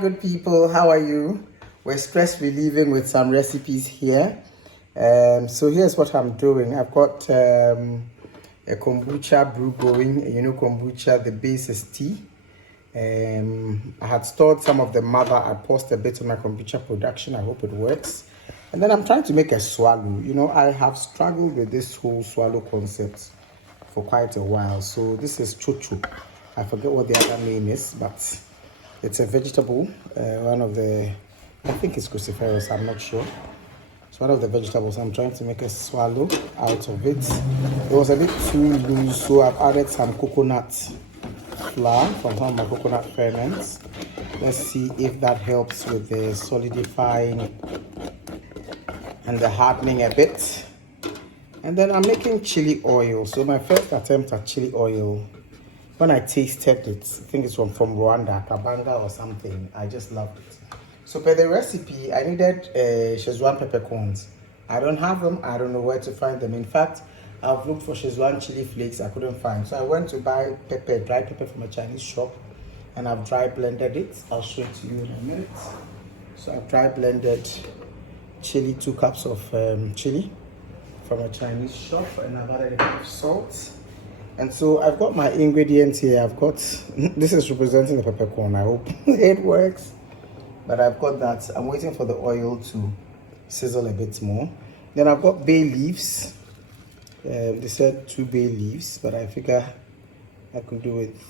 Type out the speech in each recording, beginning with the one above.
Good people, how are you? We're stress relieving with some recipes here. So here's what I'm doing. I've got a kombucha brew going. You know kombucha, the base is tea. I had stored some of the mother. I paused a bit on my kombucha production. I hope it works. And then I'm trying to make a swallow. You know, I have struggled with this whole swallow concept for quite a while. So this is chocho. I forget what the other name is, but it's a vegetable, one of the, I think it's cruciferous, I'm not sure. It's one of the vegetables. I'm trying to make a swallow out of it. It was a bit too loose, so I've added some coconut flour from some of my coconut ferments. Let's see if that helps with the solidifying and the hardening a bit. And then I'm making chili oil. So my first attempt at chili oil, when I tasted it, I think it's from Rwanda, Kabanga or something, I just loved it. So per the recipe, I needed Szechuan peppercorns. I don't have them, I don't know where to find them. In fact, I've looked for Szechuan chili flakes, I couldn't find. So I went to buy pepper, dry pepper from a Chinese shop, and I've dry blended it. I'll show it to you in a minute. So I've dry blended chili, 2 cups of chili from a Chinese shop, and I've added a bit of salt. And so I've got my ingredients here. I've got, this is representing the peppercorn. I hope it works. But I've got that. I'm waiting for the oil to sizzle a bit more. Then I've got bay leaves. They said 2 bay leaves, but I figure I could do with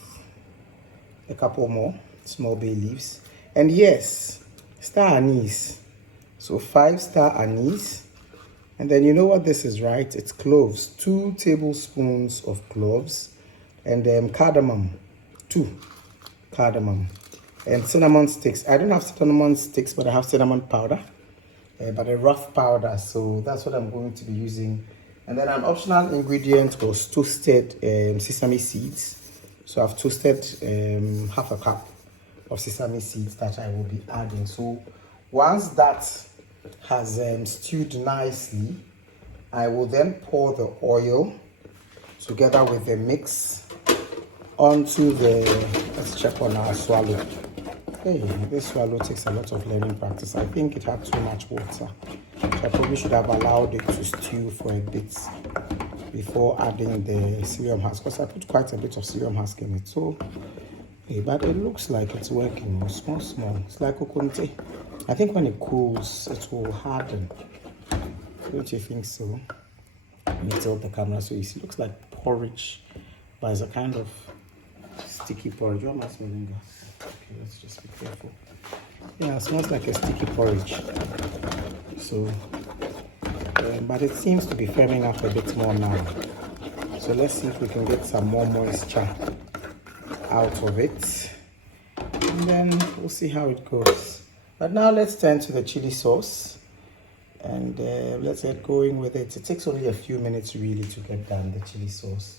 a couple more small bay leaves. And yes, star anise. So 5 star anise. And then you know what this is, right? It's cloves, 2 tablespoons of cloves, and cardamom, 2 cardamom, and cinnamon sticks. I don't have cinnamon sticks, but I have cinnamon powder, but a rough powder. So that's what I'm going to be using. And then an optional ingredient was toasted sesame seeds. So I've toasted half a cup of sesame seeds that I will be adding. So once that has stewed nicely, I will then pour the oil together with the mix onto the, let's check on our swallow. Hey, this swallow takes a lot of learning practice. I think it had too much water, so I probably should have allowed it to stew for a bit before adding the psyllium husk, because I put quite a bit of psyllium husk in it. So but it looks like it's working small. It's like okonte. I think when it cools, it will harden. Don't you think so? Let me tilt the camera so you see. It looks like porridge, but it's a kind of sticky porridge. What am I smelling gas? Okay, let's just be careful. Yeah, it smells like a sticky porridge. So, but it seems to be firming up a bit more now. So let's see if we can get some more moisture out of it, and then we'll see how it goes. But now let's turn to the chili sauce, and let's get going with it. It takes only a few minutes really to get done, the chili sauce.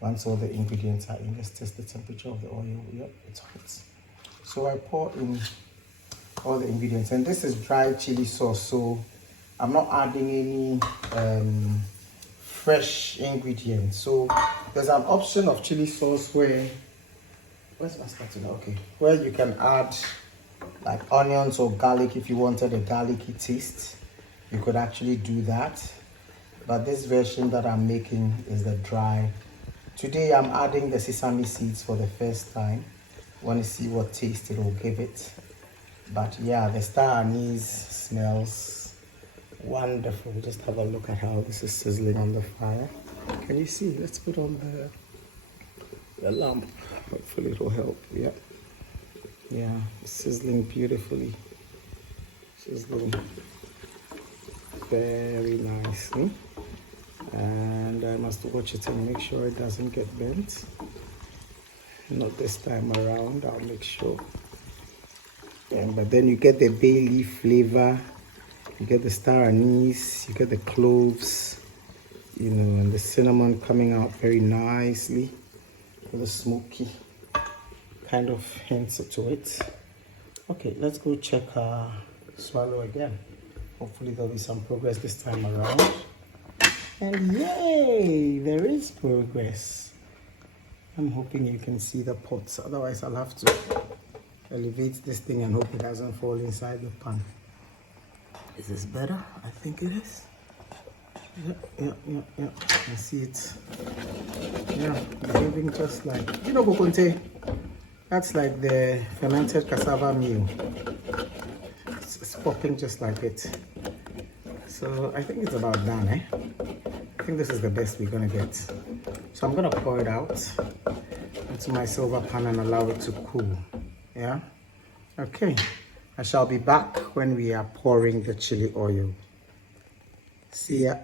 Once all the ingredients are in, let's test the temperature of the oil. Yep, it's hot. So I pour in all the ingredients, and this is dry chili sauce, so I'm not adding any fresh ingredients. So there's an option of chili sauce where, where's my spatula? Okay, where you can add like onions or garlic. If you wanted a garlicky taste, you could actually do that. But this version that I'm making is the dry. Today I'm adding the sesame seeds for the first time. Want to see what taste it will give it. But yeah, the star anise smells wonderful. Just have a look at how this is sizzling on the fire. Can you see? Let's put on the lamp. Hopefully it will help. Yeah. Yeah, it's sizzling beautifully. Sizzling very nicely. And I must watch it and make sure it doesn't get bent. Not this time around, I'll make sure. But then you get the bay leaf flavor, you get the star anise, you get the cloves, you know, and the cinnamon coming out very nicely with the smoky kind of hints to it. Okay, let's go check our swallow again. Hopefully there'll be some progress this time around. And yay, there is progress. I'm hoping you can see the pots, otherwise I'll have to elevate this thing and hope it doesn't fall inside the pan. Is this better? I think it is. Yeah. I see it. Yeah, behaving just like, kokonte. That's like the fermented cassava meal. It's popping just like it. So I think it's about done, I think this is the best we're gonna get. So I'm gonna pour it out into my silver pan and allow it to cool. Yeah. Okay. I shall be back when we are pouring the chili oil. See ya.